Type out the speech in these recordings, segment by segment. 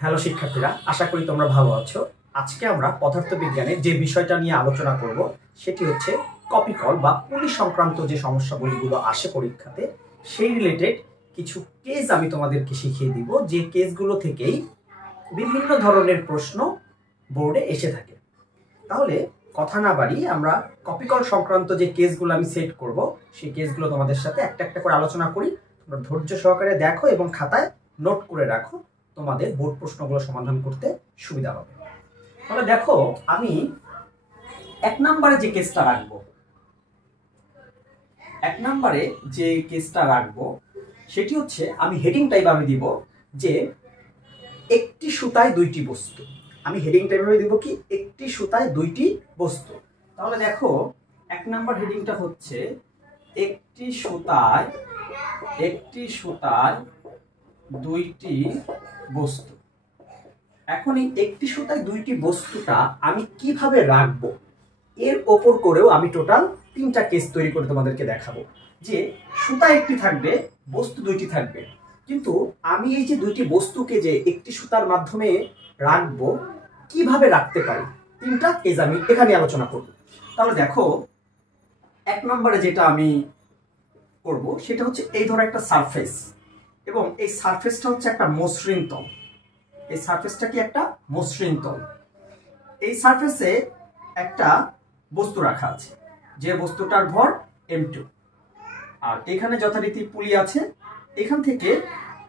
Hello শিক্ষার্থীরা, আশা করি তোমরা ভালো আছো। আজকে আমরা পদার্থবিজ্ঞানের যে বিষয়টা নিয়ে আলোচনা করব সেটি হচ্ছে কপিকল বা পুলি সংক্রান্ত যে সমস্যাগুলো আসে পরীক্ষাতে, সেই রিলেটেড কিছু কেস আমি তোমাদেরকে শিখিয়ে দিব, যে কেসগুলো থেকেই বিভিন্ন ধরনের প্রশ্ন বোর্ডে এসে থাকে। তাহলে কথা না বাড়িয়ে আমরা কপিকল সংক্রান্ত যে কেসগুলো আমি সেট করব সেই কেসগুলো তোমাদের সাথে একটা একটা করে আলোচনা করি। তোমরা ধৈর্য সহকারে দেখো এবং খাতায় নোট করে রাখো, তোমাদের বোর্ড প্রশ্নগুলো সমাধান করতে সুবিধা হবে। তাহলে দেখো, আমি এক নম্বরে যে কেসটা রাখবো সেটি হচ্ছে, আমি হেডিংটা এইভাবে দিব যে একটি সুতায় দুইটি বস্তু। আমি হেডিংটা এইভাবে দিব কি, একটি সুতায় দুইটি বস্তু। তাহলে দেখো, এক নম্বর হেডিংটা হচ্ছে একটি সুতায় দুইটি বস্তু। এখন এই একটি সুতায় দুইটি বস্তুটা আমি কিভাবে রাখবো, এর ওপর করেও আমি টোটাল 3টা কেস তৈরি করে তোমাদেরকে দেখাবো। যে সুতা একটি থাকবে, বস্তু দুইটি থাকবে, কিন্তু আমি এই যে দুইটি বস্তুকে যে একটি সুতার মাধ্যমে রাখবো, কিভাবে রাখতে পারি, 3টা কেস আমি এখানে আলোচনা করব। তাহলে দেখো, এক নম্বরে যেটা আমি করব সেটা হচ্ছে, এই ধরো একটা সারফেস, এবং এই সারফেসটা হচ্ছে একটা মসৃণ তল। এই সারফেসটা কি একটা মসৃণ তল। এই সারফেসে একটা বস্তু রাখা আছে, যে বস্তুটার ভর m2, আর এখানে যথারীতি পুলি আছে। এখান থেকে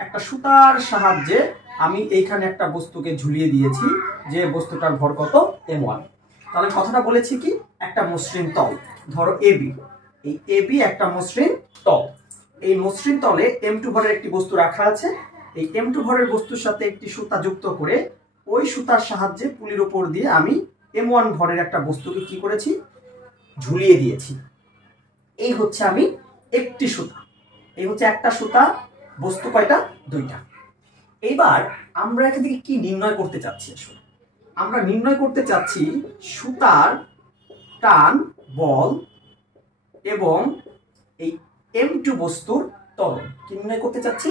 একটা সুতার সাহায্যে আমি এইখানে একটা বস্তুকে ঝুলিয়ে দিয়েছি, যে বস্তুটার ভর কত, m1। তাহলে কথাটা বলেছি কি, একটা মসৃণ তল, ধরো ab। এই ab একটা মসৃণ তল। এই মসৃণ তলে m2 ভরের একটি বস্তু রাখা আছে। এই m2 ভরের বস্তুর সাথে একটি সুতা যুক্ত করে ওই সুতার সাহায্যে পুলির উপর দিয়ে আমি m1 ভরের একটা বস্তুকে কি করেছি, ঝুলিয়ে দিয়েছি। এই হচ্ছে আমি একটি সুতা, এই হচ্ছে একটা সুতা। বস্তু কয়টা, দুইটা। এইবার আমরা এখান থেকে কি নির্ণয় করতে চাচ্ছি? আসলে আমরা নির্ণয় করতে চাচ্ছি সুতার টান বল এবং এই m2 বস্তুর ত্বরণ। কি নির্ণয় করতে চাচ্ছি?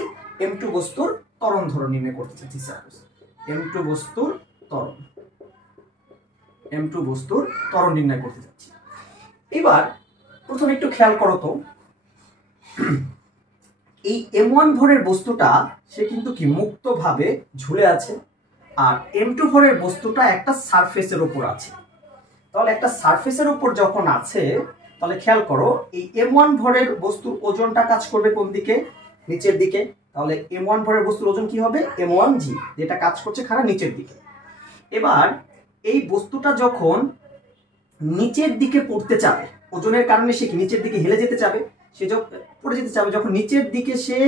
m2 বস্তুর ত্বরণ ধরো নির্ণয় করতে চাচ্ছি। m2 বস্তুর ত্বরণ নির্ণয় করতে চাচ্ছি। এবার প্রথমে একটু খেয়াল করো তো, এই m1 ভরের বস্তুটা সে কিন্তু কি মুক্তভাবে ঝুলে আছে, আর m2 ভরের বস্তুটা একটা সারফেসের উপর আছে। তাহলে একটা সারফেসের উপর যখন আছে, তাহলে খেয়াল করো, এই m1 ভরের বস্তুর ওজনটা কাজ করবে কোন দিকে, নিচের দিকে। তাহলে m1 ভরের বস্তুর ওজন কি হবে, m1g, যেটা কাজ করছে খাড়া নিচের দিকে। এবার এই বস্তুটা যখন নিচের দিকে পড়তে চাবে, ওজনের কারণে সে কি নিচের দিকে হেলে যেতে চাবে, সে পড়ে যেতে চাবে। যখন নিচের দিকে সে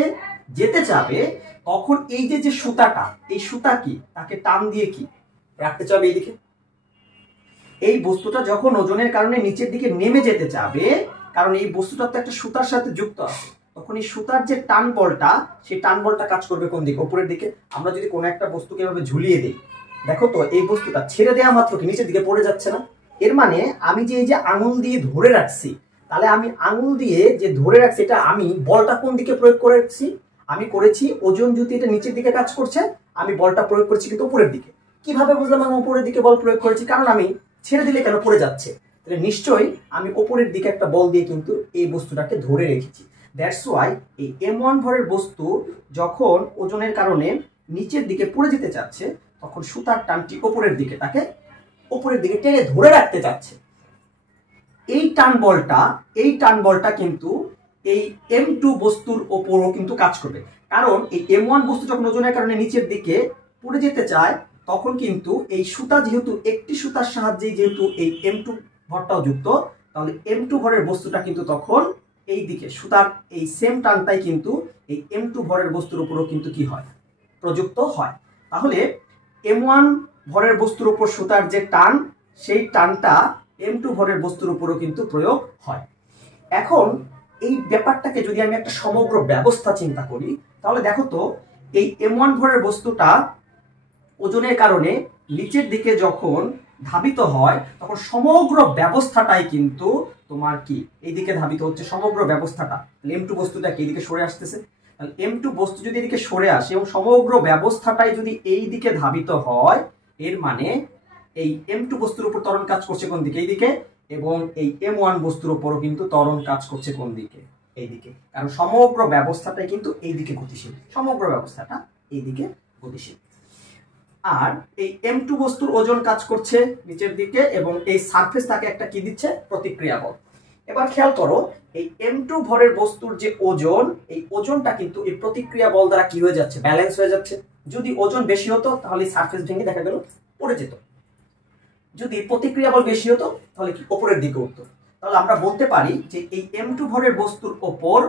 যেতে চাবে, তখন এই যে সুতাটা, এই সুতা কি তাকে টান দিয়ে কি রাখতে চাবে এইদিকে। এই বস্তুটা যখন ওজনের কারণে নিচের দিকে নেমে যেতে চাবে, কারণ এই বস্তুটা তো একটা সুতার সাথে যুক্ত আছে, তখন এই সুতার যে টান বলটা, সেই টান বলটা কাজ করবে কোন দিকে, উপরের দিকে। আমরা যদি কোনো একটা বস্তুকে এভাবে ঝুলিয়ে দিই, দেখো তো এই বস্তুটা ছেড়ে দেওয়া মাত্র কি নিচের দিকে পড়ে যাচ্ছে না? এর মানে আমি যে এই যে আঙুল দিয়ে ধরে রাখছি, তাহলে আমি আঙুল দিয়ে যে ধরে রাখছি, এটা আমি বলটা কোন দিকে প্রয়োগ করেছি, আমি করেছি ওজন যদি এটা নিচের দিকে কাজ করছে, আমি বলটা প্রয়োগ করছি কিন্তু উপরের দিকে। কিভাবে বুঝলাম আমি উপরের দিকে বল প্রয়োগ করেছি? কারণ আমি ছেড়ে দিলে কেন পড়ে যাচ্ছে, তাহলে নিশ্চয়ই আমি উপরের দিকে একটা বল দিয়ে কিন্তু এই বস্তুটাকে ধরে রেখেছি। দ্যাটস ওয়াই এই m1 ভরের বস্তু যখন ওজনের কারণে নিচের দিকে পড়ে যেতে চাচ্ছে, তখন সুতার টানটি উপরের দিকে, তাকে উপরের দিকে টেনে ধরে রাখতে চাচ্ছে। এই টান বলটা কিন্তু এই m2 বস্তুর ওপরও কিন্তু কাজ করবে, কারণ এই m1 বস্তু যখন ওজনের কারণে নিচের দিকে পড়ে যেতে চায়, তখন কিন্তু এই সুতা যেহেতু একটি সুতার সাহায্যে যেহেতু এই m2 ভরটাও যুক্ত, তাহলে m2 ভরের বস্তুটা কিন্তু তখন এই দিকে সুতার এই সেম টানটাই কিন্তু এই m2 ভরের বস্তুর উপরও কিন্তু কি হয়, প্রযুক্ত হয়। তাহলে m1 ভরের বস্তুর উপর সুতার যে টান, সেই টানটা m2 ভরের বস্তুর উপরও কিন্তু প্রয়োগ হয়। এখন এই ব্যাপারটাকে যদি আমি একটা সমগ্র ব্যবস্থা চিন্তা করি, তাহলে দেখো তো, এই m1 ভরের বস্তুটা ওজনের কারণে নিচের দিকে যখন ধাবিত হয়, তখন সমগ্র ব্যবস্থাটাই কিন্তু তোমার কি এইদিকে ধাবিত হচ্ছে, সমগ্র ব্যবস্থাটা। m2 বস্তুটা কি এইদিকে সরে আসতেছে। M2 বস্তু যদি এদিকে সরে আসে এবং সমগ্র ব্যবস্থাটাই যদি এই দিকে ধাবিত হয়, এর মানে এই M2 বস্তুর উপর ত্বরণ কাজ করছে কোন দিকে? এইদিকে। এবং এই M1 বস্তুর উপরও কিন্তু ত্বরণ কাজ করছে কোন দিকে? এইদিকে। কারণ সমগ্র ব্যবস্থাটাই কিন্তু এইদিকে গতিশীল, সমগ্র ব্যবস্থাটা এইদিকে গতিশীল। আর এই M2 বস্তুর ওজন কাজ করছে নিচের দিকে এবং এই সারফেস তাকে একটা কি দিচ্ছে? প্রতিক্রিয়া বল। এবার খেয়াল করো, এই M2 ভরের বস্তুর যে ওজন, এই ওজনটা কিন্তু এই প্রতিক্রিয়া বল দ্বারা কি হয়ে যাচ্ছে? ব্যালেন্স হয়ে যাচ্ছে। যদি ওজন বেশি হতো তাহলে সারফেস ভেঙে দেখা গেল পড়ে যেত, যদি প্রতিক্রিয়া বল বেশি হতো তাহলে কি উপরের দিকে উঠতো। তাহলে আমরা বলতে পারি যে এই M2 ভরের বস্তুর ওপর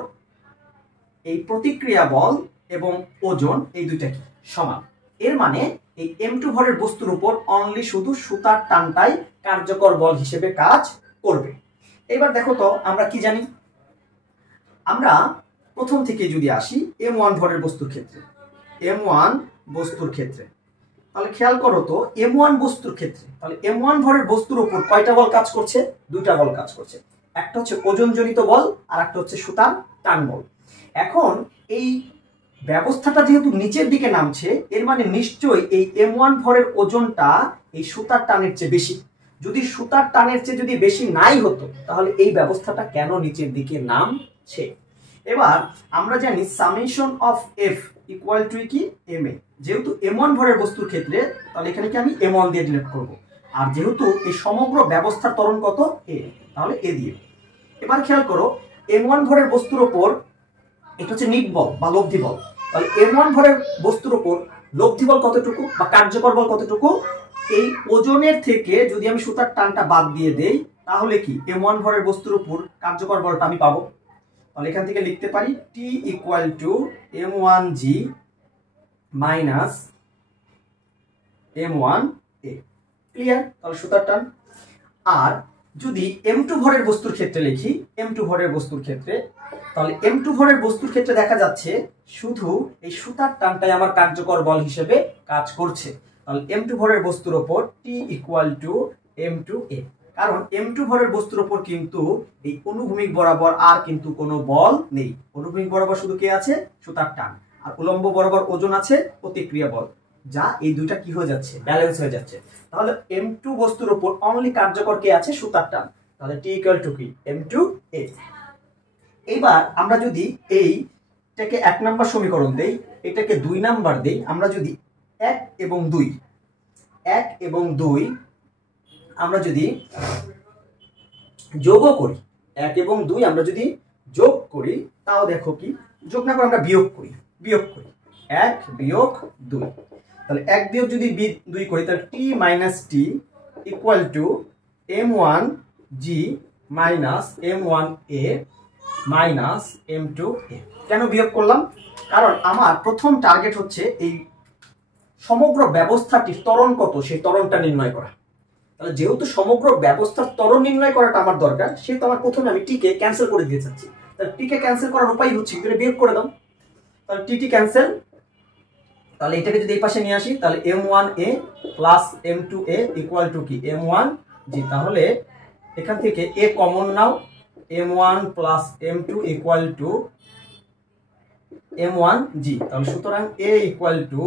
এই প্রতিক্রিয়া বল এবং ওজন এই দুইটা কি সমান। এর মানে এই M2 ভরের বস্তুর উপর অনলি শুধু সুতার টানটাই কার্যকর বল হিসেবে কাজ করবে। এবার দেখো তো আমরা কি জানি, আমরা প্রথম থেকে যদি আসি M1 ভরের বস্তুর ক্ষেত্রে, M1 বস্তুর ক্ষেত্রে তাহলে খেয়াল করো তো M1 বস্তুর ক্ষেত্রে, তাহলে M1 ভরের বস্তুর উপর কয়টা বল কাজ করছে? দুইটা বল কাজ করছে। একটা হচ্ছে ওজনজনিত বল আর একটা হচ্ছে সুতার টান বল। এখন এই ব্যবস্থাটা যেহেতু নিচের দিকে নামছে, এর মানে নিশ্চয়ই এই M1 ভরের ওজনটা এই সুতার টানের চেয়ে বেশি। যদি সুতার টানের চেয়ে যদি বেশি নাই হতো তাহলে এই ব্যবস্থাটা কেন নিচের দিকে নামছে? এবার আমরা জানি summation of F equal to কি MA। যেহেতু M1 ভরের বস্তুর ক্ষেত্রে তাহলে এখানে কি আমি M1 দিয়ে ডিনোট করব, আর যেহেতু এই সমগ্র ব্যবস্থার ত্বরণ কত? A, তাহলে A দিয়ে। এবার খেয়াল করো M1 ভরের বস্তুর উপর এটা হচ্ছে নিট বল বা লব্ধি বল, তাহলে M1 ভরের বস্তুর উপর লব্ধি বল কতটুকু বা কার্যকর বল কতটুকু? এই ওজনের থেকে যদি আমি সুতার টানটা বাদ দিয়ে দেই তাহলে কি M1 ভরের বস্তুর উপর কার্যকর বলটা আমি পাবো। তাহলে এখান থেকে লিখতে পারি T equal to M1G minus M1A। Clear? তাহলে সুতার টান। আর যদি M2 ভরের বস্তুর ক্ষেত্রে লিখি, M2 ভরের বস্তুর ক্ষেত্রে, তাহলে M2 ভরের বস্তুর ক্ষেত্রে দেখা যাচ্ছে শুধু এই সুতার টানটাই আমার কার্যকর বল হিসেবে কাজ করছে। তাহলে M2 ভরের বস্তুর উপর T ইকুয়াল টু M2A। কারণ M2 ভরের বস্তুর উপর কিন্তু এই অনুভূমিক বরাবর আর কিন্তু কোনো বল নেই। অনুভূমিক বরাবর শুধু কে আছে? সুতার টান। আর উলম্ব বরাবর ওজন আছে, প্রতিক্রিয়া বল, যা এই দুইটা কি হয়ে যাচ্ছে? ব্যালেন্স হয়ে যাচ্ছে। তাহলে M2 বস্তুর উপর অনলি কার্যকর কে আছে? সুতার টান। তাহলে T ইকুয়াল টু কি M2A। এবার আমরা যদি এইটাকে 1 নাম্বার সমীকরণ দেই, এটাকে 2 নাম্বার দেই, আমরা যদি 1 এবং 2 আমরা যদি যোগও করি, 1 এবং 2 আমরা যদি যোগ করি, তাও দেখো কি যোগ না করে আমরা বিয়োগ করি, 1 বিয়োগ 2। তাহলে 1 বিয়োগ যদি 2 করি তাহলে T minus T equal to M1G minus M1A minus M2A। কেন বিয়োগ করলাম? কারণ আমার প্রথম টার্গেট হচ্ছে এই সমগ্র ব্যবস্থাটির ত্বরণ কত সেই ত্বরণটা নির্ণয় করা। তাহলে যেহেতু সমগ্র ব্যবস্থার ত্বরণ নির্ণয় করাটা আমার দরকার, সেহেতু আমার প্রথমে আমি টিকে ক্যান্সেল করে দিয়ে চাচ্ছি। তাহলে টিকে ক্যান্সেল করার উপায় হচ্ছে এগুলো বিয়োগ করে দাও। তাহলে টি ক্যান্সেল, তাহলে এটাকে যদি এই পাশে নিয়ে আসি তাহলে M1A plus M2A equal to কি M1G। তাহলে এখান থেকে A common now, M1 plus M2 equal to M1G। তাহলে সুতরাং A equal to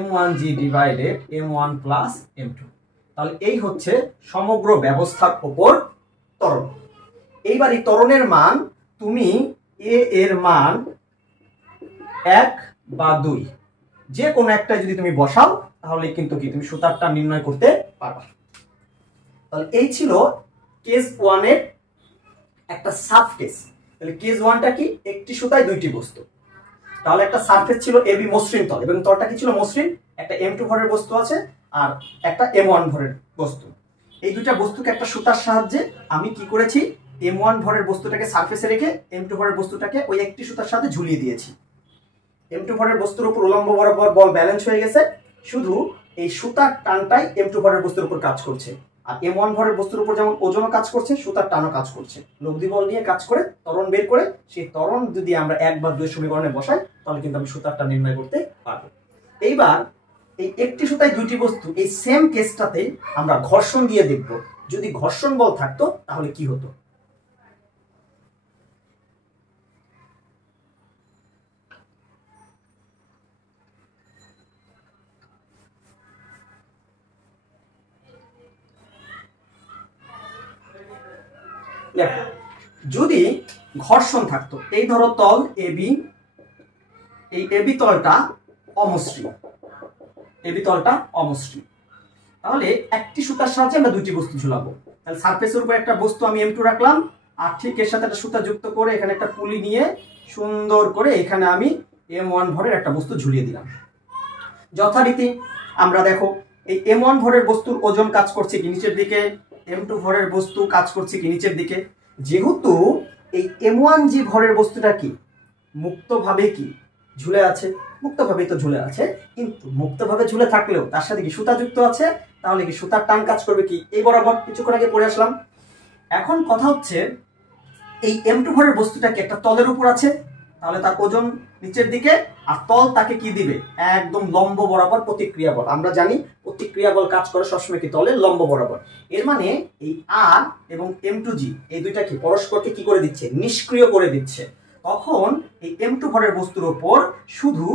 M1G divided M1 plus M2। তাহলে এই হচ্ছে সমগ্র ব্যবস্থার উপর ত্বরণ। এইবার এই ত্বরণের মান তুমি A এর মান 1 বা 2 যে কোনো একটা যদি তুমি বসাও তাহলে কিন্তু কি তুমি সুতারটা নির্ণয় করতে পারবা। তাহলে এই ছিল কেস 1 এর একটা সাব কেস। তাহলে কেস 1টা কি? একটি সুতায় দুইটি বস্তু। তাহলে একটা সারফেস ছিল AB মসৃণ তল এবং তলটা কি ছিল? মসৃণ। একটা M2 ভরের বস্তু আছে আর একটা M1 ভরের বস্তু। এই দুইটা বস্তুকে একটা সুতার সাহায্যে আমি কি করেছি? M1 ভরের বস্তুটাকে সারফেসে রেখে M2 ভরের বস্তুটাকে ওই একটি সুতার সাথে ঝুলিয়ে দিয়েছি। M2 ভরের বস্তুর উপর উলম্ব বরাবর বল ব্যালেন্স হয়ে গেছে, শুধু এই সুতার টানটাই M2 ভরের বস্তুর উপর কাজ করছে। আর M1 ভরের বস্তুর উপর যেমন ওজনও কাজ করছে, সুতার টানও কাজ করছে। লব্ধি বল নিয়ে কাজ করে ত্বরণ বের করে সেই ত্বরণ যদি আমরা 1 বা 2 সমীকরণে বসাই তাহলে কিন্তু আমি সুতারটা নির্ণয় করতে পারবো। এইবার এই একটি সুতায় দুইটি বস্তু, এই সেম কেসটাতে আমরা ঘর্ষণ দিয়ে দেখব যদি ঘর্ষণ বল থাকতো তাহলে কি হতো। দেখো যদি ঘর্ষণ থাকতো, এই ধরো তল এবি, এই এবি তলটা অমসৃণ, এবি তলটা অমসৃণ, তাহলে একটি সুতার সাহায্যে আমরা দুইটি বস্তু ঝুলাবো। তাহলে সারফেসের উপর একটা বস্তু আমি M2 রাখলাম, আর ঠিক এর সাথে একটা সুতা যুক্ত করে এখানে একটা পুলি নিয়ে সুন্দর করে এখানে আমি M1 ভরের একটা বস্তু ঝুলিয়ে দিলাম। যথারীতি আমরা দেখো এই M1 ভরের বস্তুর ওজন কাজ করছে কি নিচের দিকে, M2 ভরের বস্তু কাজ করছে কি নিচের দিকে। যেহেতু এই M1G ভরের বস্তুটা কি মুক্তভাবে কি ঝুলে আছে, মুক্তভাবেই তো ঝুলে আছে, কিন্তু মুক্তভাবে ঝুলে থাকলেও তার সাথে কি সুতা যুক্ত আছে, তাহলে কি সুতার টান কাজ করবে কি এই বরাবর, কিছুক্ষণ আগে পড়ে আসলাম। এখন কথা হচ্ছে এই M2 ভরের বস্তুটা কি একটা তলের উপর আছে, তাহলে তার ওজন নিচের দিকে, আর তল তাকে কি দিবে একদম লম্ব বরাবর প্রতিক্রিয়া বল। আমরা জানি প্রতিক্রিয়া বল কাজ করে সবসময় কি তলে লম্ব বরাবর। এর মানে এই R এবং M2G এই দুইটা কি পরস্পরকে কি করে দিচ্ছে, নিষ্ক্রিয় করে দিচ্ছে। তখন এই M2 ভরের বস্তুর উপর শুধু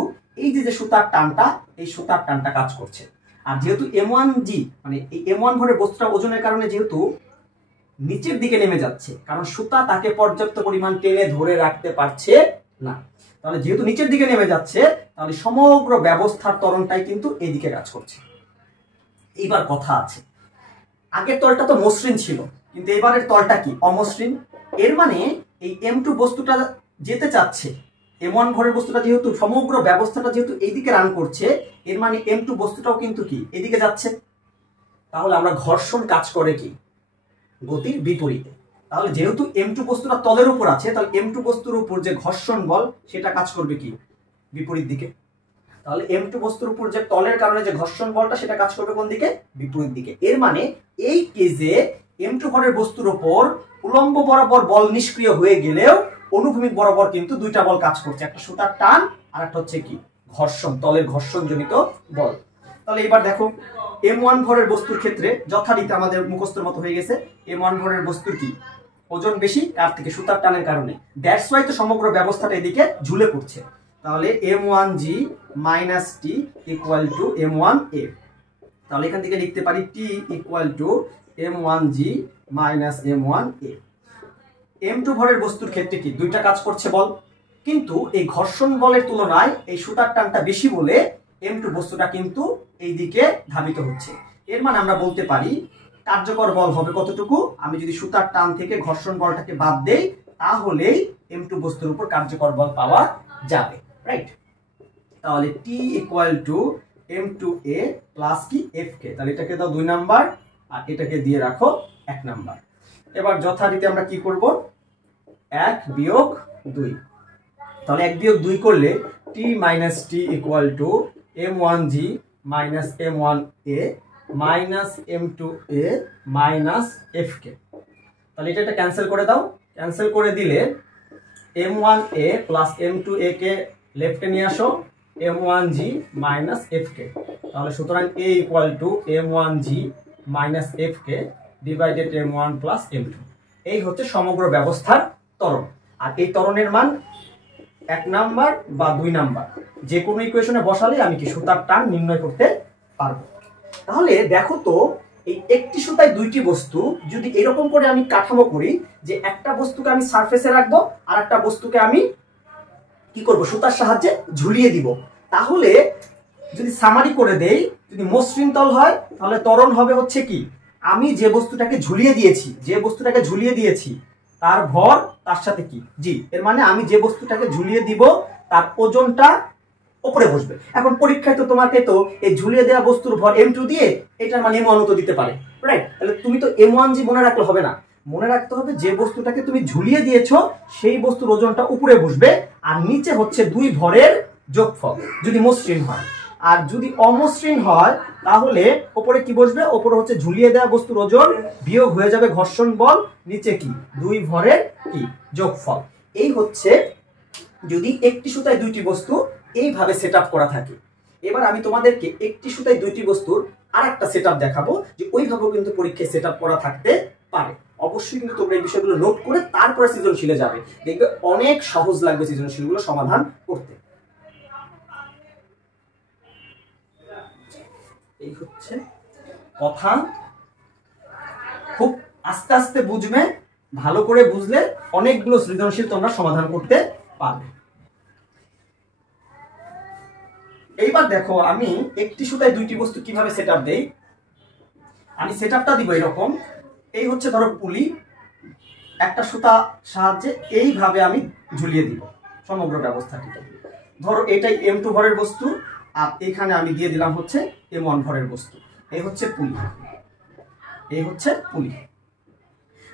এই যে সুতার টানটা, এই সুতার টানটা কাজ করছে। আর যেহেতু M1G মানে এই M1 ভরের বস্তুটা ওজনের কারণে যেহেতু নিচের দিকে নেমে যাচ্ছে, কারণ সুতা তাকে পর্যাপ্ত পরিমাণ টেনে ধরে রাখতে পারছে না, তাহলে যেহেতু নিচের দিকে নেমে যাচ্ছে, তাহলে সমগ্র ব্যবস্থার ত্বরণটাই কিন্তু এইদিকে কাজ করছে। এইবার কথা আছে, আগের তলটা তো মসৃণ ছিল, কিন্তু এবারের তলটা কি অমসৃণ। এর মানে এই M2 বস্তুটা যেতে চাচ্ছে, M1 ভরের বস্তুটা যেহেতু সমগ্র ব্যবস্থাটা যেহেতু এইদিকে রান করছে, এর মানে M2 বস্তুটাও কিন্তু কি এদিকে যাচ্ছে। তাহলে আমরা ঘর্ষণ কাজ করে কি গতির বিপরীতে। তাহলে যেহেতু M2 বস্তুটা তলের উপর আছে, তাহলে M2 বস্তুর উপর যে ঘর্ষণ বল সেটা কাজ করবে কি বিপরীত দিকে। তাহলে M2 বস্তুর উপর যে তলের কারণে যে ঘর্ষণ বলটা সেটা কাজ করবে কোন দিকে, বিপরীত দিকে। এর মানে এই কেজে M2 ভরের বস্তুর উপর উলম্ব বরাবর বল নিষ্ক্রিয় হয়ে গেলেও অনুভূমিক বরাবর কিন্তু দুইটা বল কাজ করছে, একটা সুতার টান আর একটা হচ্ছে কি ঘর্ষণ, তলের ঘর্ষণ জনিত বল। তাহলে এবার দেখো M1 ভরের বস্তুর ক্ষেত্রে যথারীতি আমাদের মুখস্থের মতো হয়ে গেছে, M1 ভরের বস্তুর কি ওজন বেশি কার থেকে, সুতার টানের কারণে। দ্যাটস ওয়াই তো সমগ্র ব্যবস্থাটা এদিকে ঝুলে পড়ছে। তাহলে M1G minus T equal to M1A। তাহলে এখান থেকে লিখতে পারি T equal to M1G minus M1A। M2 ভরের বস্তুর ক্ষেত্রে কি দুইটা কাজ করছে বল, কিন্তু এই ঘর্ষণ বলের তুলনায় এই সুতার টানটা বেশি বলে M2 বস্তুটা কিন্তু এই দিকে ধাবিত হচ্ছে। এর মানে আমরা বলতে পারি কার্যকর বল হবে কতটুকু, আমি যদি সুতার টান থেকে ঘর্ষণ বলটাকে বাদ দেই তাহলেই M2 বস্তুর উপর কার্যকর বল পাওয়া যাবে, রাইট। তাহলে T equal to M2A plus কি FK, তাহলে এটাকে দাও 2 নাম্বার আর এটাকে দিয়ে রাখো 1 নাম্বার। এবার যথারীতি আমরা কি করব 1 বিয়োগ 2, তাহলে 1 বিয়োগ 2 করলে T minus T equal to M1G minus M1A minus M2A minus FK। তাহলে এটা ক্যান্সেল করে দাও, ক্যান্সেল করে দিলে M1A প্লাস M2A কে লেফটে নিয়ে আসো, M1G মাইনাস FK। তাহলে সুতরাং A equal to M1G minus FK divided M1 plus M2। এই হচ্ছে সমগ্র ব্যবস্থার ত্বরণ। আর এই ত্বরণের মান 1 নাম্বার বা 2 নাম্বার যে কোনো ইকুয়েশনে বসালে আমি কি সুতার টান নির্ণয় করতে পারবো। তাহলে দেখো তো এই একটি সুতায় দুইটি বস্তু যদি এরকম করে আমি কাঠামো করি যে একটা বস্তুকে আমি সারফেসে রাখবো আর একটা বস্তুকে আমি কি করব সুতার সাহায্যে ঝুলিয়ে দিব, তাহলে যদি সামারি করে দেই, যদি মসৃণ তল হয় তাহলে ত্বরণ হবে হচ্ছে কি আমি যে বস্তুটাকে ঝুলিয়ে দিয়েছি তার ভর তার সাথে কি জি, এর মানে আমি যে বস্তুটাকে ঝুলিয়ে দিব তার ওজনটা উপরে বসবে। এখন পরীক্ষায় তো তোমাকে তো এই ঝুলিয়ে দেওয়া বস্তুর ভর M2 দিয়ে এটার মানে M1 তো দিতে পারে, রাইট। তাহলে তুমি তো M1G মনে রাখলে হবে না, মনে রাখতে হবে যে বস্তুটাকে তুমি ঝুলিয়ে দিয়েছো সেই বস্তুর ওজনটা উপরে বসবে আর নিচে হচ্ছে 2 ভরের যোগফল যদি মসৃণ হয়। আর যদি অমসৃণ হয় তাহলে উপরে কি বসবে, উপরে হচ্ছে ঝুলিয়ে দেওয়া বস্তুর ওজন বিয়োগ হয়ে যাবে ঘর্ষণ বল, নিচে কি 2 ভরের কি যোগফল। এই হচ্ছে যদি একটি সুতায় দুইটি বস্তু এইভাবে সেটআপ করা থাকে। এবার আমি তোমাদেরকে একটি সুতায় দুইটি বস্তুর আরেকটা সেটআপ দেখাবো যে ওইভাবেও কিন্তু পরীক্ষায় সেটআপ করা থাকতে পারে। অবশ্যই কিন্তু তোমরা এই বিষয়গুলো নোট করে তারপরে সৃজনশীলে যাবে, দেখবে অনেক সহজ লাগবে সৃজনশীলগুলো সমাধান করতে। এই হচ্ছে কথা, খুব আস্তে আস্তে বুঝবে ভালো করে বুঝলে অনেকগুলো সৃজনশীল তোমরা সমাধান করতে পারবে। এইবার দেখো আমি একটি সুতায় দুইটি বস্তু কিভাবে সেটআপ দেই। আমি সেটআপটা দিব এরকম, এই হচ্ছে ধরো পুলি, একটা সুতা সাহায্যে এইভাবে আমি ঝুলিয়ে দিব সমগ্র ব্যবস্থাটিতে। ধরো এটাই M2 ভরের বস্তু, আর এখানে আমি দিয়ে দিলাম হচ্ছে M1 ভরের বস্তু। এই হচ্ছে পুলি, এই হচ্ছে পুলি।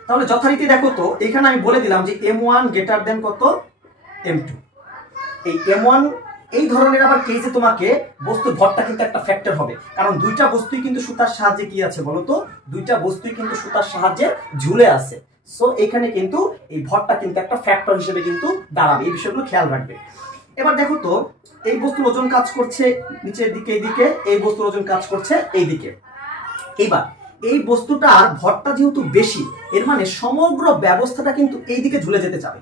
তাহলে যথারীতি দেখো তো এখানে আমি বলে দিলাম যে M1 গ্রেটার দেন কত, M2। এই M1 এই ধরনের আবার কেসে তোমাকে বস্তুর ভরটা কিন্তু একটা ফ্যাক্টর হবে, কারণ দুইটা বস্তুই কিন্তু সুতার সাহায্যে কি আছে বলতো, দুইটা বস্তুই কিন্তু সুতার সাহায্যে ঝুলে আছে। সো এখানে কিন্তু এই ভরটা কিন্তু একটা ফ্যাক্টর হিসেবে কিন্তু দাঁড়াবে, এই বিষয়গুলো খেয়াল রাখবে। এবার দেখো তো এই বস্তুর ওজন কাজ করছে নিচের দিকে, এইদিকে, এই বস্তুর ওজন কাজ করছে এইদিকে। এবার এই বস্তুটার ভরটা যেহেতু বেশি, এর মানে সমগ্র ব্যবস্থাটা কিন্তু এইদিকে ঝুলে যেতে চাবে,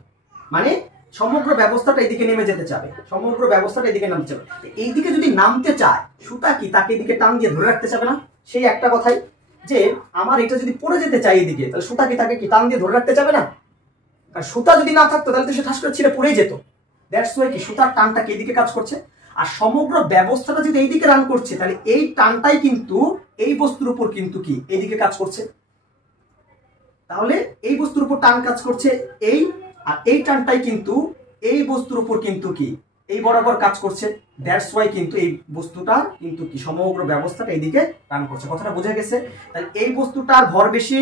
মানে সমগ্র ব্যবস্থাটা এইদিকে নেমে যেতে চাবে, সমগ্র ব্যবস্থাটা এইদিকে নামতে চাবে। এইদিকে যদি নামতে চায় সুতা কি তাকে এইদিকে টান দিয়ে ধরে রাখতে চাবে না? সেই একটা কথাই যে আমার এটা যদি পড়ে যেতে চাই এইদিকে, তাহলে সুতা কি তাকে কি টান দিয়ে ধরে রাখতে চাবে না? কারণ সুতা যদি না থাকতো তাহলে তো সে ঠাস করে ছিঁড়ে পড়েই যেত। দ্যাটস ওয়াই কি সুতার টানটাকে এইদিকে কাজ করছে, আর সমগ্র ব্যবস্থাটা যদি এইদিকে রান করছে তাহলে এই টানটাই কিন্তু এই বস্তুর উপর কিন্তু কি এইদিকে কাজ করছে। তাহলে এই বস্তুর উপর টান কাজ করছে এই, আর এই টানটাই কিন্তু এই বস্তুর উপর কিন্তু কি এই বরাবর কাজ করছে। দ্যাটস ওয়াই কিন্তু এই বস্তুটা কিন্তু কি সমগ্র ব্যবস্থাটা এইদিকে টান করছে। কথাটা বোঝা গেছে? তাহলে এই বস্তুটার ভর বেশি,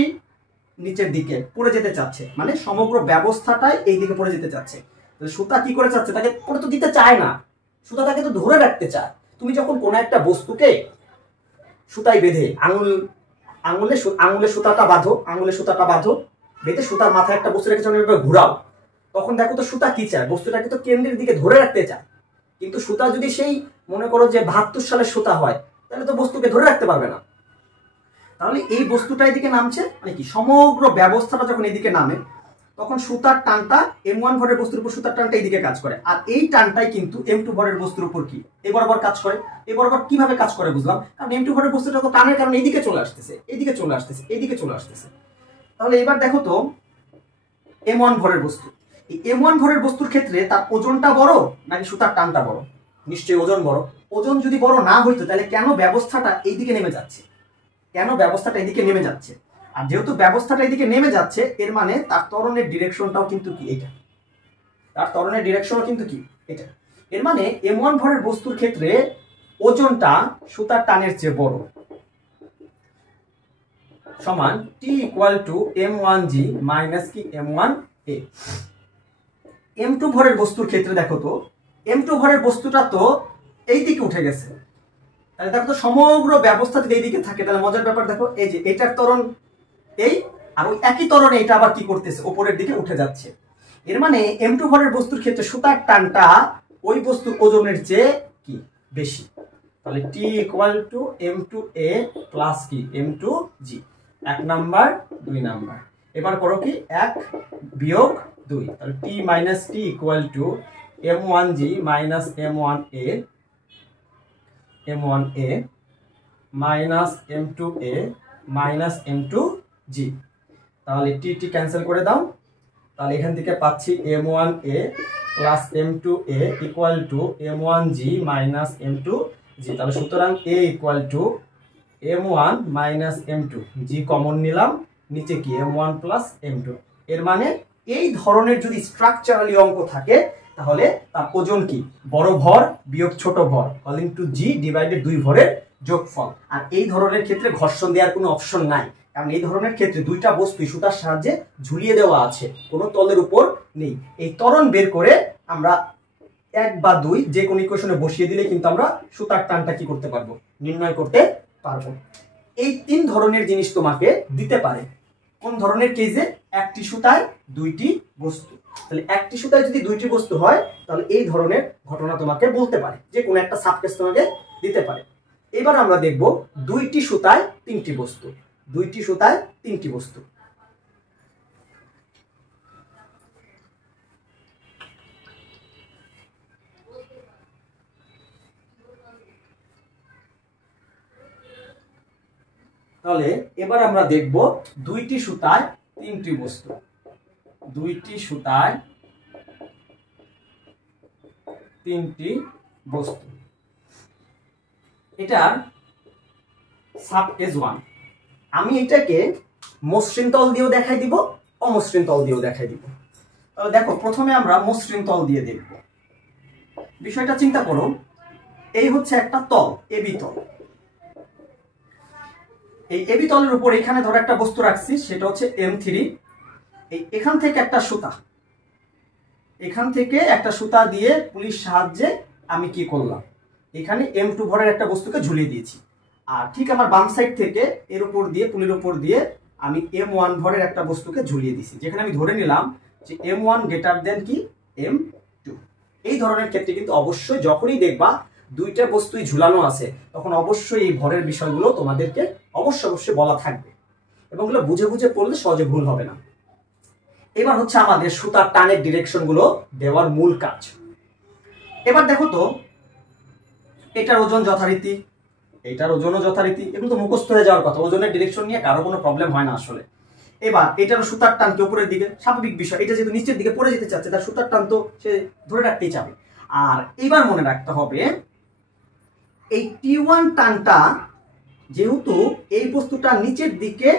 নিচের দিকে পড়ে যেতে চাচ্ছে, মানে সমগ্র ব্যবস্থাটাই এই দিকে পড়ে যেতে চাচ্ছে। সুতা কি করে চাচ্ছে, তাকে পড়ে তো দিতে চায় না, সুতা তাকে তো ধরে রাখতে চায়। তুমি যখন কোনো একটা বস্তুকে সুতায় বেঁধে আঙুলে সুতাটা বাঁধো, আঙুলে সুতাটা বাঁধো, বেঁধে সুতার মাথায় একটা বস্তু রেখে যখন ঘুরাও, তখন দেখো তো সুতা কি চায়, বস্তুটাকে তো কেন্দ্রের দিকে ধরে রাখতে চায়। কিন্তু সুতা যদি সেই মনে করো যে 72 সালের সুতা হয়, তাহলে তো বস্তুকে ধরে রাখতে পারবে না। তাহলে এই বস্তুটা এদিকে নামছে, মানে কি সমগ্র ব্যবস্থাটা যখন এদিকে নামে তখন সুতার টানটা M1 ভরের বস্তুর উপর সুতার টানটা এইদিকে কাজ করে, আর এই টানটাই কিন্তু M2 ভরের বস্তুর উপর কি এই বরাবর কাজ করে। এই বরাবর কিভাবে কাজ করে বুঝলাম, কারণ M2 ভরের বস্তুটা তো টানের কারণে এইদিকে চলে আসতেছে, এইদিকে চলে আসতেছে, এইদিকে চলে আসতেছে। তাহলে এবার দেখো তো M1 ভরের বস্তু, এই M1 ভরের বস্তুর ক্ষেত্রে তার ওজনটা বড় নাকি সুতার টানটা বড়? নিশ্চয়ই ওজন বড়। ওজন যদি বড় না হইতো তাহলে কেন ব্যবস্থাটা এইদিকে নেমে যাচ্ছে, কেন ব্যবস্থাটা এদিকে নেমে যাচ্ছে? আর যেহেতু ব্যবস্থাটা এদিকে নেমে যাচ্ছে, এর মানে তার ত্বরণের ডিরেকশনটাও কিন্তু কি এটা, তার ত্বরণের ডিরেকশনও কিন্তু কি এটা। এর মানে M1 ভরের বস্তুর ক্ষেত্রে ওজনটা সুতার টানের চেয়ে বড়, সমান T = M1G মাইনাস কি M1A। M2 ভরের বস্তুর ক্ষেত্রে দেখো তো M2 ভরের বস্তুটা তো এই দিকে উঠে গেছে, তাহলে দেখো তো সমগ্র ব্যবস্থা যদি এইদিকে থাকে তাহলে মজার ব্যাপার দেখো, এই যে এটার ত্বরণ এই, আর ওই একই ত্বরণে এটা আবার কি করতেছে, উপরের দিকে উঠে যাচ্ছে। এর মানে M2 ভরের বস্তুর ক্ষেত্রে সুতার টানটা ওই বস্তুর ওজনের চেয়ে কি বেশি। তাহলে T = M2A প্লাস কি M2G, 1 নাম্বার 2 নাম্বার। এবার করো কি 1 বিয়োগ 2, তাহলে T - T = M1G minus M1A minus M2A minus M2G। তাহলে টি ক্যান্সেল করে দাও, তাহলে এখান থেকে পাচ্ছি M1A plus M2A equal to M1G minus M2G। তাহলে সুতরাং A = M1 minus M2, G common নিলাম, নিচে কি M1 প্লাস M2। এর মানে এই ধরনের যদি স্ট্রাকচারালি অঙ্ক থাকে তাহলে তার ওজন কি বড় ভর বিয়োগ ছোট ভর ইকুয়াল টু G ডিভাইডেড 2 ভরের যোগফল। আর এই ধরনের ক্ষেত্রে ঘর্ষণ দেওয়ার কোনো অপশন নাই, কারণ এই ধরনের ক্ষেত্রে দুইটা বস্তু সুতার সাহায্যে ঝুলিয়ে দেওয়া আছে, কোনো তলের উপর নেই। এই ত্বরণ বের করে আমরা 1 বা 2 যে কোনো ইকুয়েশনে বসিয়ে দিলে কিন্তু আমরা সুতার টানটা কি করতে পারবো, নির্ণয় করতে পারবো। এই 3 ধরনের জিনিস তোমাকে দিতে পারে। কোন ধরনের কেসে? একটি সুতায় দুইটি বস্তু। তাহলে একটি সুতায় যদি দুইটি বস্তু হয় তাহলে এই ধরনের ঘটনা তোমাকে বলতে পারে, যে কোনো একটা সাবকেস তোমাকে দিতে পারে। এবার আমরা দেখব দুইটি সুতায় তিনটি বস্তু, দুইটি সুতায় তিনটি বস্তু। তাহলে এবার আমরা দেখব দুইটি সুতায় তিনটি বস্তু। দুইটি সুতায় তিনটি বস্তু, এটার সাব কেস 1। আমি এটাকে মসৃণ তল দিয়েও দেখাই দিব, অমসৃণ তল দিয়েও দেখাই দিব। তাহলে দেখো, প্রথমে আমরা মসৃণ তল দিয়ে দেখব। বিষয়টা চিন্তা করো, এই হচ্ছে একটা তল, এবি তল। এই এবি তলের উপর এখানে ধরো একটা বস্তু রাখছি, সেটা হচ্ছে M3। এখান থেকে একটা সুতা, এখান থেকে একটা সুতা দিয়ে পুলিশ সাহায্যে আমি কি করলাম, এখানে M2 ভরের একটা বস্তুকে ঝুলিয়ে দিয়েছি। আর ঠিক আমার বাম সাইড থেকে এর উপর দিয়ে, পুলির উপর দিয়ে আমি M1 ভরের একটা বস্তুকে ঝুলিয়ে দিয়েছি, যেখানে আমি ধরে নিলাম যে M1 গ্রেটার দেন কি M2। এই ধরনের ক্ষেত্রে কিন্তু অবশ্যই যখনই দেখবা দুইটা বস্তুই ঝুলানো আছে, তখন অবশ্যই এই ভরের বিষয়গুলো তোমাদেরকে অবশ্যই বলা থাকবে, এবং এগুলো বুঝে বুঝে পড়লে সহজে ভুল হবে না। এবার হচ্ছে আমাদের সুতার টানের ডিরেকশন গুলো দেওয়ার মূল কাজ। এবার দেখো তো, এটার ওজন যথারীতি, এটার ওজনও যথারীতি, এগুলো তো মুখস্থ হয়ে যাওয়ার কথা। ওজনের ডিরেকশন নিয়ে কারো কোনো প্রবলেম হয় না আসলে। এবার এটার সুতার টানকে উপরের দিকে, স্বাভাবিক বিষয়, এটা যেহেতু নিচের দিকে পড়ে যেতে চাচ্ছে, তার সুতার টান তো সে ধরে রাখতেই চাবে। আর এবার মনে রাখতে হবে, এই T1 টানটা যেহেতু এই বস্তুটা নিচের দিকে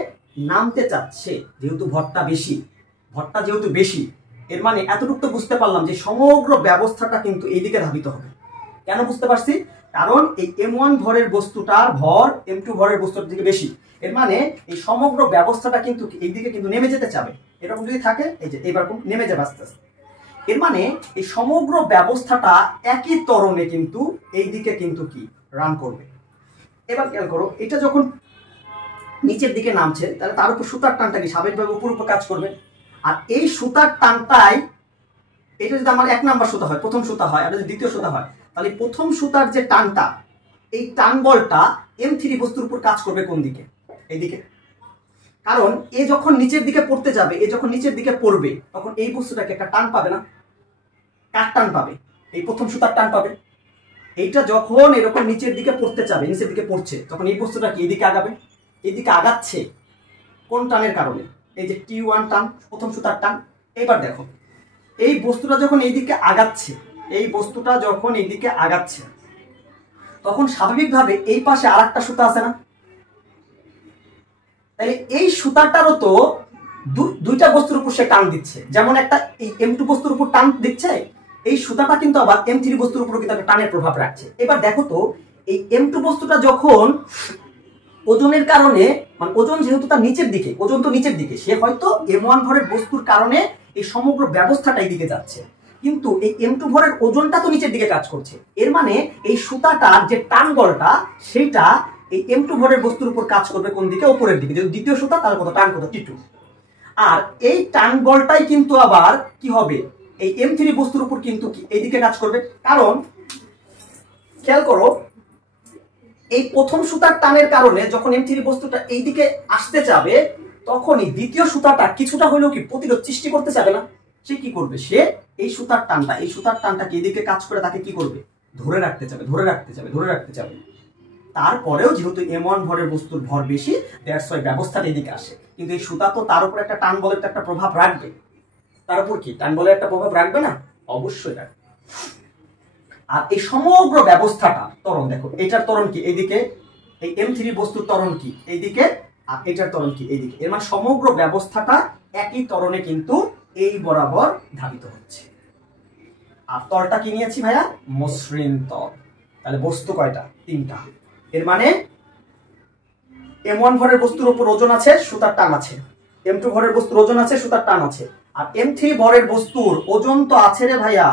নামতে চাচ্ছে, যেহেতু ভরটা যেহেতু বেশি, এর মানে এতটুকু তো বুঝতে পারলাম যে সমগ্র ব্যবস্থাটা কিন্তু এইদিকে ধাবিত হবে। কেন বুঝতে পারছি? কারণ এই M1 ভরের বস্তুটার ভর M2 ভরের বস্তুটার দিকে বেশি, এর মানে এই সমগ্র ব্যবস্থাটা কিন্তু এইদিকে কিন্তু নেমে যেতে চাবে। এরকম যদি থাকে, এই যে এরকম নেমে যাবে আস্তে আস্তে। এর মানে এই সমগ্র ব্যবস্থাটা একই ত্বরণে কিন্তু এইদিকে কিন্তু কি রান করবে। এবার খেয়াল করো, এটা যখন নিচের দিকে নামছে, তাহলে তার উপর সুতার টানটা কি স্বাভাবিকভাবে উপর কাজ করবে। আর এই সুতার টানটাই, এটা যদি আমার 1 নাম্বার সুতা হয়, প্রথম সুতা হয়, আর যদি দ্বিতীয় সুতা হয়, তাহলে প্রথম সুতার যে টানটা, এই টান বলটা M3 বস্তুর উপর কাজ করবে কোন দিকে? এইদিকে। কারণ এ যখন নিচের দিকে পড়তে যাবে, এ যখন নিচের দিকে পড়বে, তখন এই বস্তুটাকে একটা টান পাবে না? কার টান পাবে? এই প্রথম সুতার টান পাবে। এইটা যখন এরকম নিচের দিকে পড়তে যাবে, নিচের দিকে পড়ছে, তখন এই বস্তুটা কি এদিকে আগাবে? এদিকে আগাচ্ছে কোন টানের কারণে? এই যে T1 টান, প্রথম সুতার টান। এবার দেখো, এই বস্তুটা যখন এইদিকে আগাচ্ছে, এই বস্তুটা যখন এইদিকে আগাচ্ছে, তখন স্বাভাবিকভাবে এই পাশে আর একটা সুতা আছে না? তাহলে এই সুতাটারও তো দুইটা বস্তুর উপর সে টান দিচ্ছে। যেমন একটা এই M2 বস্তুর উপর টান দিচ্ছে, এই সুতাটা কিন্তু আবার M3 বস্তুর উপর কিন্তু একটা টানের প্রভাব রাখছে। এবার দেখো তো, এই M2 বস্তুটা যখন ওজনের কারণে, মানে ওজন যেহেতু তার নিচের দিকে, ওজন তো নিচের দিকে, সে হয়তো M1 ভরের বস্তুর কারণে এই সমগ্র ব্যবস্থাটা এইদিকে যাচ্ছে, কিন্তু এই M2 ভরের ওজনটা তো নিচের দিকে কাজ করছে। এর মানে এই সুতাটার যে টান বলটা, সেইটা এই M2 ভরের বস্তুর উপর কাজ করবে কোন দিকে? উপরের দিকে। যেহেতু দ্বিতীয় সুতা, তার কত টান, কত T2। আর এই টান বলটাই কিন্তু আবার কি হবে, এই M3 বস্তুর উপর কিন্তু কি এইদিকে কাজ করবে। কারণ খেয়াল করো, এই প্রথম সুতার টানের কারণে যখন M3 বস্তুটা এইদিকে আসতে যাবে, তখনই দ্বিতীয় সুতাটা কিছুটা হলেও কি প্রতিরোধ সৃষ্টি করতে চাবে না? সে কি করবে? সে এই সুতার টানটাকে এইদিকে কাজ করে তাকে কি করবে? ধরে রাখতে চাবে। তারপরেও যেহেতু M1 ভরের বস্তুর ভর বেশি, দ্যাটস ওয়াই ব্যবস্থাটা এদিকে আসে। কিন্তু এই সুতা তো তার উপর একটা টান বলের একটা প্রভাব রাখবে। তার উপর কি টান বলের একটা প্রভাব রাখবে না? অবশ্যই রাখবে। আর এই সমগ্র ব্যবস্থাটা ত্বরণ, দেখো এটার ত্বরণ কি এইদিকে, এই M3 বস্তুর ত্বরণ কি এইদিকে, আর এটার ত্বরণ কি এইদিকে। এর মানে সমগ্র ব্যবস্থাটা একই ত্বরণে কিন্তু এই বরাবর ধাবিত হচ্ছে। আর তলটা কি নিয়েছি ভাইয়া? মসৃণ তল। তাহলে বস্তু কয়টা? 3টা। এর মানে M1 ভরের বস্তুর উপর ওজন আছে, সুতার টান আছে। M2 ভরের বস্তুর ওজন আছে, সুতার টান আছে। আর M3 ভরের বস্তুর ওজন তো আছে রে ভাইয়া,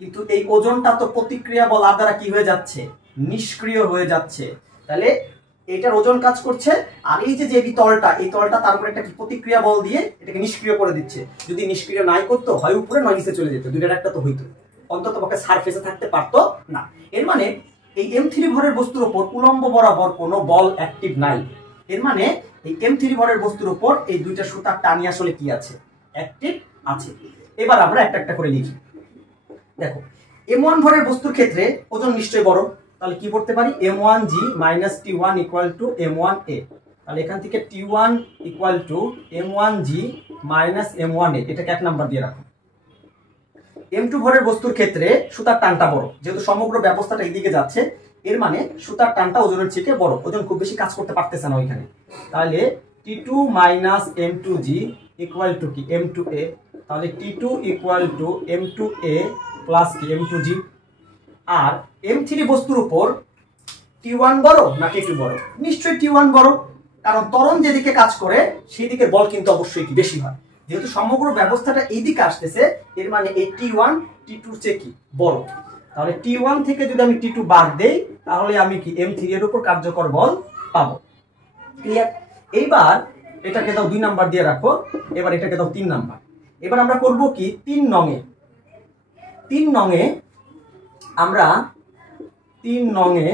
কিন্তু এই ওজনটা তো প্রতিক্রিয়া বল দ্বারা কি হয়ে যাচ্ছে? নিষ্ক্রিয় হয়ে যাচ্ছে। তাহলে এটার ওজন কাজ করছে, আর এই যে তলটা, এই তলটা তার উপর একটা প্রতিক্রিয়া বল দিয়ে এটাকে নিষ্ক্রিয় করে দিচ্ছে। যদি নিষ্ক্রিয় নাই করতো, হয় উপরে নয় নিচে চলে যেত, দুইটার একটা তো হইতো, অন্তত পক্ষে সারফেসে থাকতে পারতো না। এর মানে এই M3 ভরের বস্তুর উপর উলম্ব বরাবর কোনো বল অ্যাক্টিভ নাই। এর মানে এই M3 ভরের বস্তুর উপর এই দুইটা সুতার টানি আসলে কি আছে? অ্যাক্টিভ আছে। এবার আমরা একটা একটা করে লিখি। দেখো, M1 ভরের বস্তুর ক্ষেত্রে ওজন নিশ্চয়ই বড়, তাহলে কি করতে পারি? M1G - T1 = M1A। তাহলে এখান থেকে T1 equal to M1G minus M1A, এটাকে 1 নাম্বার দিয়ে রাখো। M2 ভরের বস্তুর ক্ষেত্রে সুতার টানটা বড়, যেহেতু সমগ্র ব্যবস্থাটা এইদিকে যাচ্ছে, এর মানে সুতার টানটা ওজনের থেকে বড়, ওজন খুব বেশি কাজ করতে পারতেছে না ওইখানে। তাহলে T2 minus M2G equal to কি M2A, তাহলে T2 equal to M2A plus কি M2G। আর M3 বস্তুর উপর T1 বড় না T2 বড়? নিশ্চয়ই T1 বড়, কারণ ত্বরণ যেদিকে কাজ করে সেই দিকে বল কিন্তু অবশ্যই কি বেশি হয়। যেহেতু সমগ্র ব্যবস্থাটা এই দিকে আসতেছে, এর মানে এই T1 T2 চেয়ে কি বড়। তাহলে T1 থেকে যদি আমি T2 বাদ দেই, তাহলে আমি কি M3 এর উপর কার্যকর বল পাবো। ক্লিয়ার? এইবার এটাকে দাও 2 নাম্বার দিয়ে রাখো, এবার এটাকে দাও 3 নাম্বার। এবার আমরা করব কি 3 নংয়ে, 3 নংয়ে আমরা 3 নংয়ে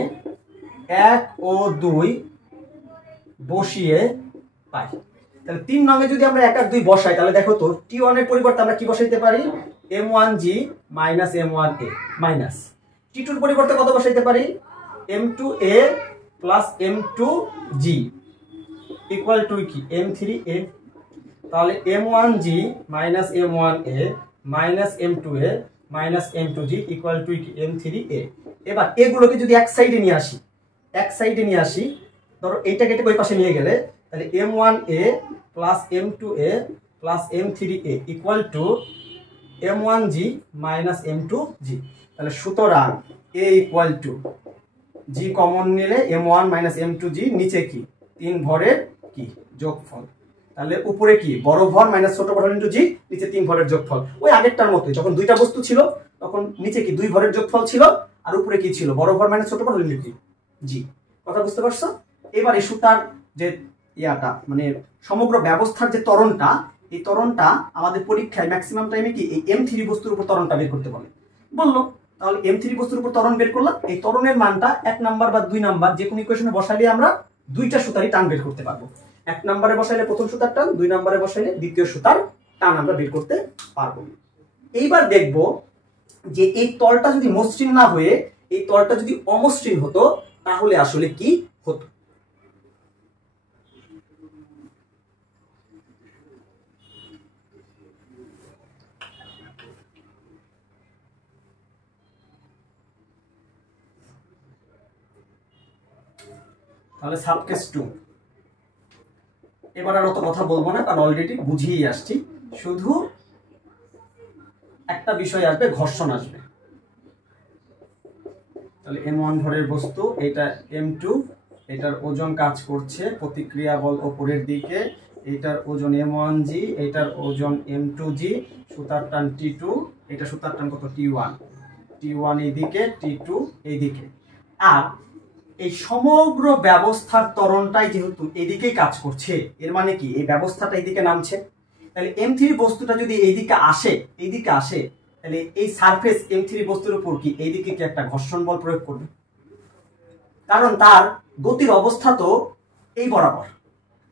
1 ও 2 বসিয়ে পাই। তাহলে 3 নংয়ে যদি আমরা 1 আর 2 বসাই, তাহলে দেখো তো T1 এর পরিবর্তে আমরা কি বসাইতে পারি? M1G minus M1A minus T2 এর পরিবর্তে কত বসাইতে পারি? M2A plus M2G equal to কি M3A। তাহলে M1G minus M1A minus M2A minus M2G equal to কি M3A। এবার এগুলোকে যদি এক সাইডে নিয়ে আসি, এক সাইডে নিয়ে আসি, ধরো এইটা কেটে ওই পাশে নিয়ে গেলে, তাহলে M1A plus M2A plus M3A equal to M1G minus M2G। তাহলে সুতরাং A equal to G common নিলে M1 মাইনাস M2G, নিচে কি 3 ভরের কি যোগফল। তাহলে উপরে কি বড় ভর মাইনাস ছোট ভর ইনটু G, নিচে 3 ভরের যোগফল। ওই আগেরটার মতোই, যখন দুইটা বস্তু ছিল তখন নিচে কি 2 ভরের যোগফল ছিল, আর উপরে কি ছিল বড় ভর মাইনাস ছোট ভর ইনটু কি G। কথা বুঝতে পারছো? এবার এই সুতার যে ইয়াটা মানে সমগ্র ব্যবস্থার যে ত্বরণটা, এই ত্বরণটা আমাদের পরীক্ষায় ম্যাক্সিমাম টাইমে কি এই M3 বস্তুর উপর ত্বরণটা বের করতে বললো। তাহলে M3 বস্তুর উপর ত্বরণ বের করলাম, এই ত্বরণের মানটা 1 নাম্বার বা 2 নাম্বার যে কোনো ইকুয়েশনে বসাইলে আমরা দুইটা সুতারই টান বের করতে পারবো। 1 নাম্বারে বসাইলে প্রথম সুতার টান, 2 নাম্বারে বসাইলে দ্বিতীয় সুতার টান আমরা বের করতে পারবো। এইবার দেখব যে এই তলটা যদি মসৃণ না হয়ে এই তলটা যদি অমসৃণ হতো, তাহলে আসলে কি হতো। তাহলে সাবকেস 2, এবার আর অত কথা বলবো না, কারণ অলরেডি বুঝিয়ে আসছি। শুধু একটা বিষয় আসবে, ঘর্ষণ আসবে। তাহলে M1 ভরের বস্তু, এটা M2, এটার ওজন কাজ করছে প্রতিক্রিয়া বল উপরের দিকে, এটার ওজন M1G, এটার ওজন M2G, সুতার টান T2, এটা সুতার টান কত T1, T1 এইদিকে, T2 এইদিকে। আর এই সমগ্র ব্যবস্থার ত্বরণটাই যেহেতু এদিকেই কাজ করছে, এর মানে কি এই ব্যবস্থাটা এইদিকে নামছে। তাহলে M3 বস্তুটা যদি এইদিকে আসে, তাহলে এই সারফেস M3 বস্তুর উপর কি এইদিকে কি একটা ঘর্ষণ বল প্রয়োগ করবে, কারণ তার গতির অবস্থা তো এই বরাবর।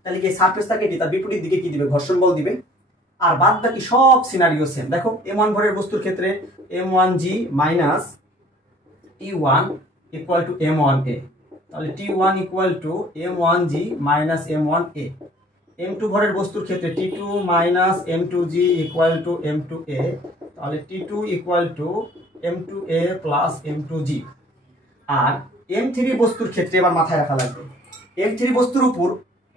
তাহলে কি সারফেসটাকে কি তার বিপরীত দিকে কি দিবে? ঘর্ষণ বল দিবে। আর বাদ বাকি সব সিনারিও সেম। দেখো M1 ভরের বস্তুর ক্ষেত্রে M1G minus T1 equal to M1A, তাহলে T1 equal to M1G minus M1A। M2 ভরের বস্তুর ক্ষেত্রে T2 minus M2G equal to M2A, তাহলে T2 equal to M2A plus M2G। R M3 বস্তুর ক্ষেত্রে এবার মাথায় রাখা লাগবে, M3 বস্তুর উপর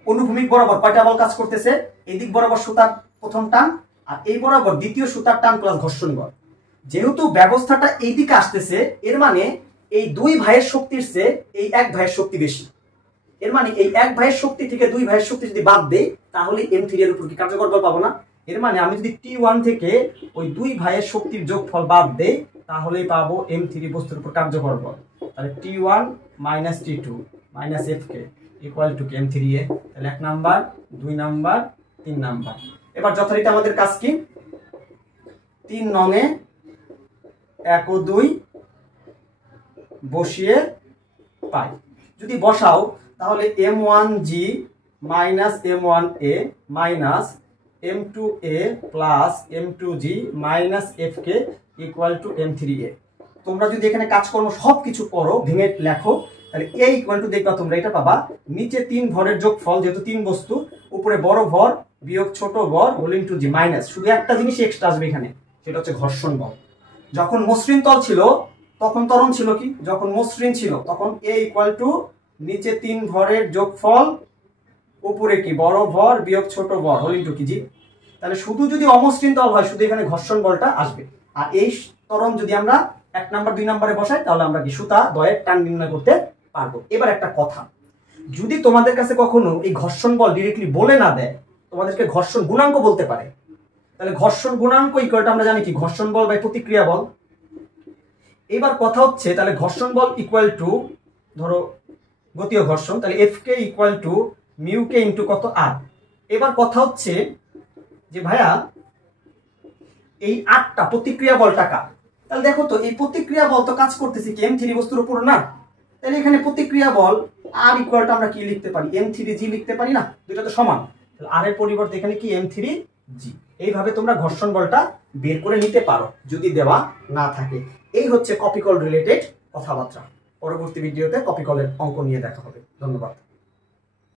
অনুভূমিক বরাবর কয়টা বল কাজ করতেছে? এই দিক বরাবর সুতার প্রথম টান, আর এই বরাবর দ্বিতীয় সুতার টান প্লাস ঘর্ষণ বল। যেহেতু ব্যবস্থাটা এই দিকে আসতেছে, এর মানে এই 2 ভাইয়ের শক্তির চেয়ে এই 1 ভাইয়ের শক্তি বেশি। এর মানে এই 1 ভাইয়ের শক্তি থেকে 2 ভাইয়ের শক্তি যদি বাদ দেই, তাহলে M3 এর উপর কি কার্যকর বল পাবো না? এর মানে আমি যদি T1 থেকে ওই 2 ভাইয়ের শক্তির যোগফল বাদ দেই, তাহলেই পাবো M3 বস্তুর উপর কার্যকর বল। তাহলে T1 minus T2 minus FK equal to M3A। তাহলে 1 নাম্বার, 2 নাম্বার, 3 নাম্বার। এবার যথারীতি আমাদের কাজ কি? 3 নংয়ে 1 ও 2 বসিয়ে পাই। যদি বসাও তাহলে M1G minus M1A minus M2A plus M2G minus FK equal to M3A। তোমরা যদি এখানে কাজকর্ম সব কিছু করো, ভেঙে লেখো, তাহলে এ ইকুয়াল টু দেখবা তোমরা এটা পাবা নিচে 3 ভরের যোগফল, যেহেতু 3 বস্তু, উপরে বড় ভর বিয়োগ ছোট ভর হোল ইনটু জি মাইনাস, শুধু একটা জিনিস এক্সট্রা আসবে এখানে, সেটা হচ্ছে ঘর্ষণ বল। যখন মসৃণ তল ছিল তখন ত্বরণ ছিল কি, যখন মসৃণ ছিল তখন এ ইকুয়াল টু নিচে 3 ভরের যোগফল উপরে কি বড় ভর বিয়োগ ছোট ভর হোল ইনটু কি জি। তাহলে শুধু যদি অমসৃণ তল হয় শুধু এখানে ঘর্ষণ বলটা আসবে। আর এই ত্বরণ যদি আমরা 1 নাম্বার 2 নাম্বারে বসাই তাহলে আমরা কি সুতা দ্বয়ের টান নির্ণয় করতে পারবো। এবার একটা কথা, যদি তোমাদের কাছে কখনো এই ঘর্ষণ বল ডিরেক্টলি বলে না দেয়, তোমাদেরকে ঘর্ষণ গুণাঙ্ক বলতে পারে, তাহলে ঘর্ষণ গুণাঙ্ক ইকুয়ালটা আমরা জানি কি ঘর্ষণ বল বাই প্রতিক্রিয়া বল। এবার কথা হচ্ছে তাহলে ঘর্ষণ বল ইকুয়াল টু ধরো গতীয় ঘর্ষণ, তাহলে F K equal to mu K into কত আর। এবার কথা হচ্ছে যে ভাইয়া এই 8টা প্রতিক্রিয়া বল টাকা, তাহলে দেখো তো এই প্রতিক্রিয়া বল তো কাজ করতেছে কি M3 বস্তুর উপর না, তাহলে এখানে প্রতিক্রিয়া বল আর ইকুয়ালটা আমরা কি লিখতে পারি M3G লিখতে পারি না, দুটো তো সমান, তাহলে আর এর পরিবর্তে এখানে কি M3G। এইভাবে তোমরা ঘর্ষণ বলটা বের করে নিতে পারো যদি দেওয়া না থাকে। এই হচ্ছে কপি কল রিলেটেড কথাবার্তা। পরবর্তী ভিডিওতে কপি কলের অঙ্ক নিয়ে দেখা হবে। ধন্যবাদ।